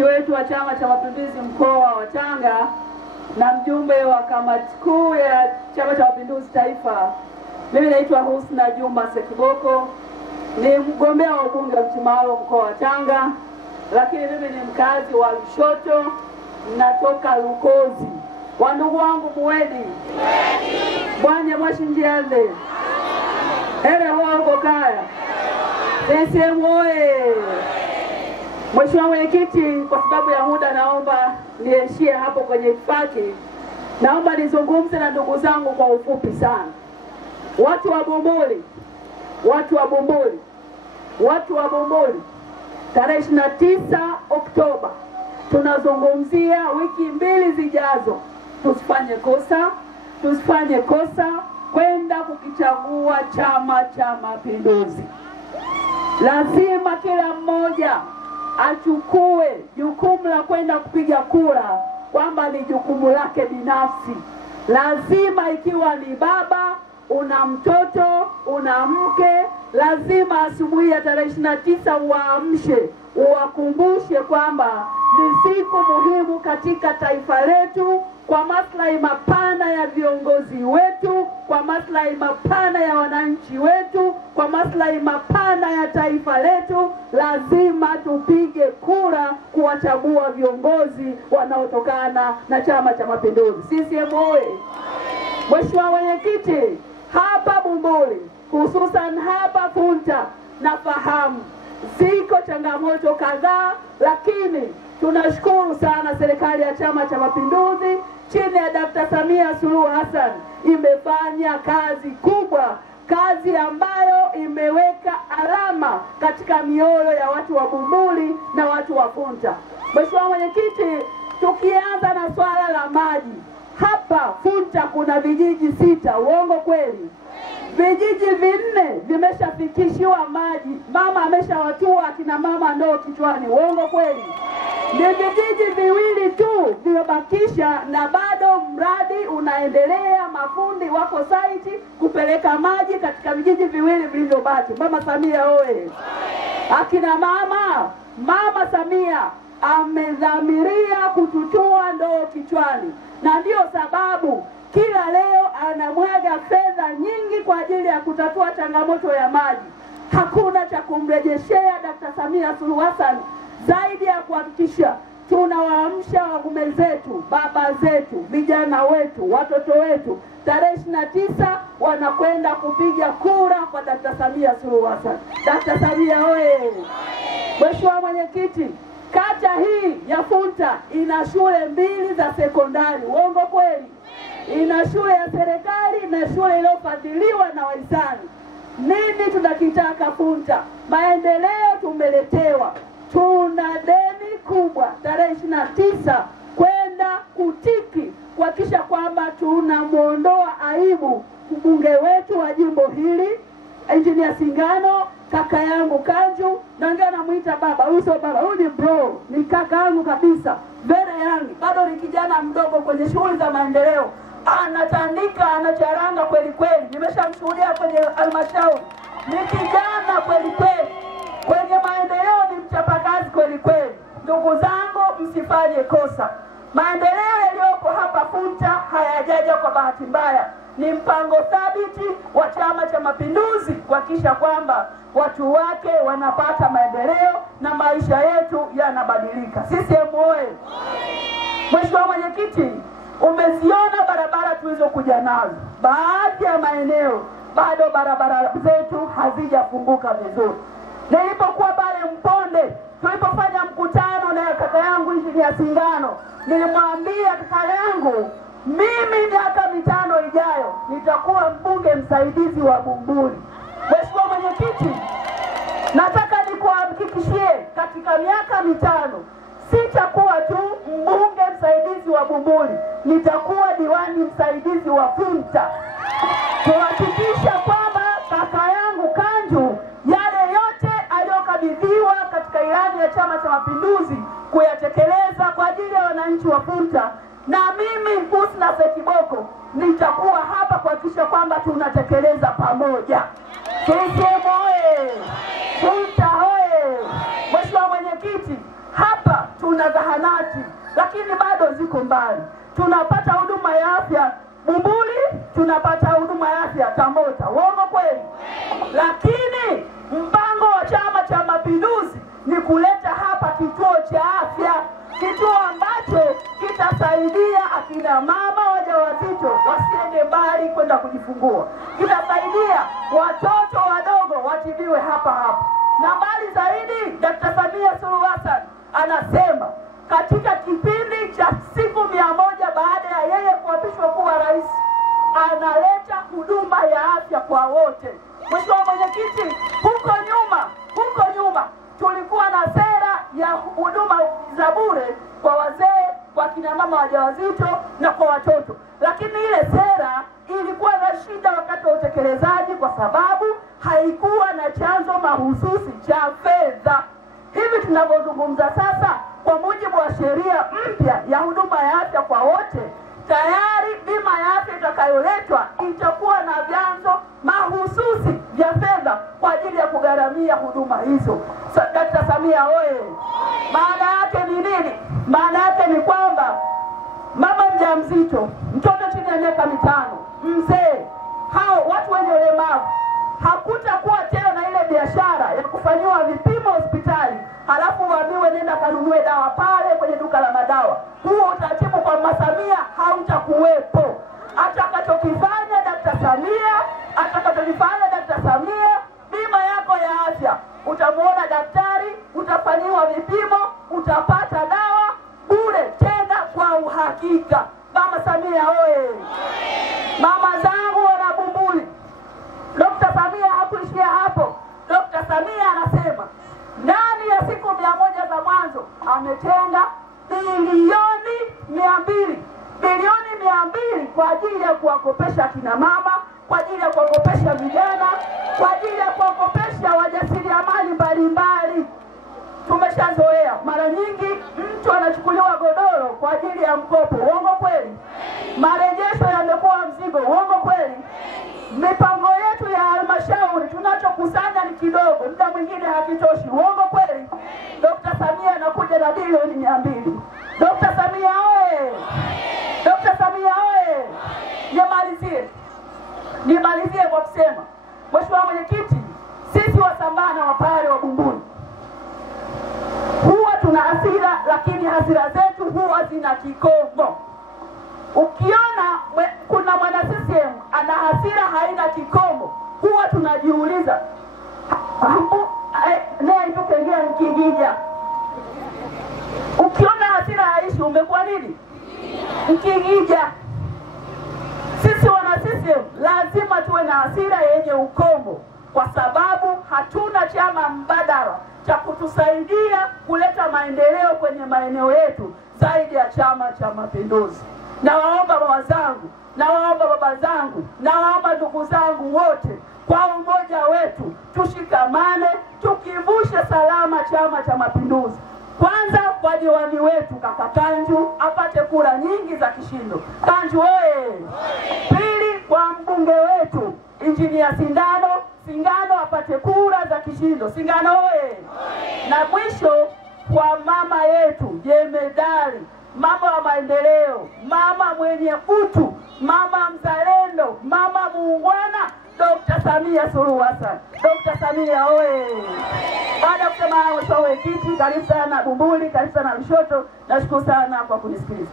mwenyekiti wetu wa Chama cha Mapinduzi mkoa wa Tanga na mjumbe wa kamati kuu ya Chama cha Mapinduzi Taifa. Mimi naitwa Husna Juma Sekiboko, ni mgombea wa ubunge wa Mtimalo mkoa wa Tanga, lakini mimi ni mkazi wa Lushoto, natoka Lukozi. Wandugu wangu muweni Bwanya Mwashinjiande hele hongo kaya CCM oye. Mheshimiwa Mwenyekiti, kwa sababu ya muda naomba niishie hapo kwenye itifaki. Naomba nizungumze na ndugu zangu kwa ufupi sana. Watu wa Bumbuli, tarehe 29 Oktoba tunazungumzia wiki 2 zijazo. Tusifanye kosa kwenda kukichagua Chama cha Mapinduzi. Lazima kila mmoja achukue jukumu la kwenda kupiga kura kwamba ni jukumu lake binafsi. Lazima, ikiwa ni baba, una mtoto, una mke, lazima asubuhi ya tarehe 29 uwaamshe, uwakumbushe kwamba ni siku muhimu katika taifa letu, kwa maslahi mapana ya viongozi wetu, kwa maslahi mapana ya wananchi wetu, kwa maslahi mapana ya taifa letu. Lazima tupige kura kuwachagua viongozi wanaotokana na Chama cha Mapinduzi. CCM oye! Mheshimiwa Mwenyekiti, hapa Bumbuli, hususan hapa Funta, nafahamu ziko changamoto kadhaa, lakini tunashukuru sana serikali ya Chama cha Mapinduzi chini ya Dr. Samia Suluhu Hassan imefanya kazi kubwa, kazi ambayo imeweka alama katika mioyo ya watu wa Bumbuli na watu wa Funta. Mheshimiwa Mwenyekiti, tukianza na swala la maji, hapa Funta kuna vijiji 6, uongo kweli? Vijiji 4 vimeshafikishiwa maji, mama ameshawatua akina mama ndoo kichwani, uongo kweli? Ni vijiji 2 tu vimebakisha na bado mradi unaendelea, mafundi wako site kupeleka maji katika vijiji 2 vilivyobaki. Mama Samia oye! Akina mama Samia amedhamiria kututua ndoo kichwani, na ndio sababu kila leo anamwaga fedha nyingi kwa ajili ya kutatua changamoto ya maji. Hakuna cha kumrejeshea Dr. Samia Suluhu Hassan zaidi ya kuhakikisha tunawaamsha waume zetu, baba zetu, vijana wetu, watoto wetu. Tarehe 29 wanakwenda kupiga kura kwa Dr. Samia Suluhu Hassan. Dr. Samia oye! Mheshimiwa Mwenyekiti, kata hii ya Funta ina shule 2 za sekondari, uongo kweli? Ina shule ya serikali na shule iliyofadhiliwa na wahisani. Nini tunakitaka Funta? Maendeleo tumeletewa. Tuna deni kubwa tarehe 29 kwenda kutiki kuhakikisha kwamba tunamuondoa aibu mbunge wetu wa jimbo hili Engineer Singano, kaka yangu Kanju, na ngana namuita baba. Huyu sio baba, huyu ni bro, ni kaka yangu kabisa, very young, bado ni kijana mdogo kwenye shughuli za maendeleo. Anatandika, anacharanga kweli kweli. Nimeshamshuhudia kwenye halmashauri. Ni kijana kweli kweli. Kwenye maendeleo ni mchapakazi kweli kweli. Ndugu zangu, msifanye kosa. Maendeleo yaliyoko hapa Funta hayajaja kwa bahati mbaya. Ni mpango thabiti wa Chama cha Mapinduzi kuhakikisha kwamba watu wake wanapata maendeleo na maisha yetu yanabadilika. CCM oye! Mheshimiwa Mwenyekiti, umeziona barabara tulizokuja nazo. Baadhi ya maeneo bado barabara zetu hazijafunguka vizuri. Nilipokuwa pale Mponde, tulipofanya mkutano na kaka yangu Engineer Singano, nilimwambia kaka yangu, mimi miaka 5 ijayo nitakuwa mbunge msaidizi wa Bumbuli. Mheshimiwa Mwenyekiti, nataka nikuhakikishie katika miaka 5 sitakuwa tu mbunge msaidizi wa Bumbuli, nitakuwa diwani msaidizi wa Funta. Tuhakikisha kwamba kaka yangu Kanju yale yote aliyokabidhiwa katika ilani ya Chama cha Mapinduzi kuyatekeleza kwa ajili ya wananchi wa Funta, na mimi Husna Sekiboko nitakuwa hapa kuhakikisha kwamba tunatekeleza pamoja. CCM oye! Funta oye! Mheshimiwa Mwenyekiti, hapa tuna tuna zahanati, lakini bado ziko mbali. Tunapata huduma ya afya Bumbuli, tunapata huduma ya afya Tambota. Uongo kweli? Lakini mpango wa Chama cha Mapinduzi ni kuleta hapa kituo cha afya, kituo ambacho kitasaidia akina mama wajawazito wasiende mbali kwenda kujifungua. Kitasaidia watoto wadogo watibiwe hapa hapa. Na mbali zaidi, Dr. Samia Suluhu Hassan anasema katika kipindi cha siku 100 baada ya yeye kuapishwa kuwa rais, analeta huduma ya afya kwa wote. Mheshimiwa Mwenyekiti, huko nyuma tulikuwa na sera ya huduma za bure kwa wazee, kwa kina mama wajawazito na kwa watoto. Lakini ile sera ilikuwa na shida wakati wa utekelezaji kwa sababu haikuwa na chanzo mahususi cha fedha. Hivi tunavyozungumza sasa, kwa mujibu wa sheria mpya ya huduma ya afya kwa wote, tayari bima ya afya itakayoletwa itakuwa na vyanzo mahususi vya fedha kwa ajili ya kugharamia huduma hizo. Dr. Samia oye! Maana yake ni nini? Maana yake ni kwamba mama mjamzito, mtoto chini ya miaka 5, mzee, hao watu wenye ulemavu, hakutakuwa tena na ile biashara ya kufanyiwa vipimo hospitali halafu waambiwe nenda kanunue dawa pale kwenye duka la madawa. Huo utaratibu kwa Mama Samia hautakuwepo. Atakachokifanya Dr. Samia, bima yako ya afya, utamuona daktari, utafanyiwa vipimo, utapata dawa bure tena kwa uhakika. Mama Samia oye! Mama zangu wana Bumbuli, Dr. Samia hakuishia hapo. Dr. Samia anasema ndani ya siku 100 za mwanzo ametenga bilioni 200 kwa ajili ya kuwakopesha kina mama, kwa ajili ya kuwakopesha vijana, kwa ajili ya kuwakopesha wajasiriamali mbalimbali. Tumeshazoea mara nyingi mtu anachukuliwa godoro kwa ajili ya mkopo. Uongo kweli? Marejesho yamekuwa mzigo. Uongo kweli? Mipango yetu ya halmashauri tunachokusanya ni kidogo, muda mwingine hakitoshi. Uongo kweli? Dr. Samia anakuja na bilioni 200. Dr. Samia oye! Dr. Samia oye! Nimalizie kwa kusema, Mheshimiwa Mwenyekiti, sisi Wasambaa wa pale wa Bumbuli huwa tuna hasira, lakini hasira zetu huwa zina kikomo. Ukiona kuna mwana CCM ana hasira haina kikomo, huwa tunajiuliza naitukengia mkigija. Ukiona hasira haishi, umekuwa nini? Mkigija. Sisi wana CCM lazima tuwe na hasira yenye ukomo, kwa sababu hatuna chama mbadala cha kutusaidia kuleta maendeleo kwenye maeneo yetu zaidi ya Chama cha Mapinduzi. Nawaomba mama zangu, nawaomba baba zangu, nawaomba ndugu zangu wote, kwa umoja wetu tushikamane, tukivushe salama Chama cha Mapinduzi. Kwanza kwa diwani wetu kaka Kanju apate kura nyingi za kishindo. Kanju oye! Pili kwa mbunge wetu Injinia Singano apate kura za kishindo. Singano oye! Na mwisho kwa mama yetu jemedari, mama wa maendeleo, mama mwenye utu, mama mzalendo, mama muungwana, Dr. Samia Suluhu Hassan. Dr. Samia oye! Baada ya kusema hayo, Mheshimiwa Mwenyekiti, karibu sana Bumbuli, karibu sana Lushoto. Nashukuru sana kwa kunisikiliza.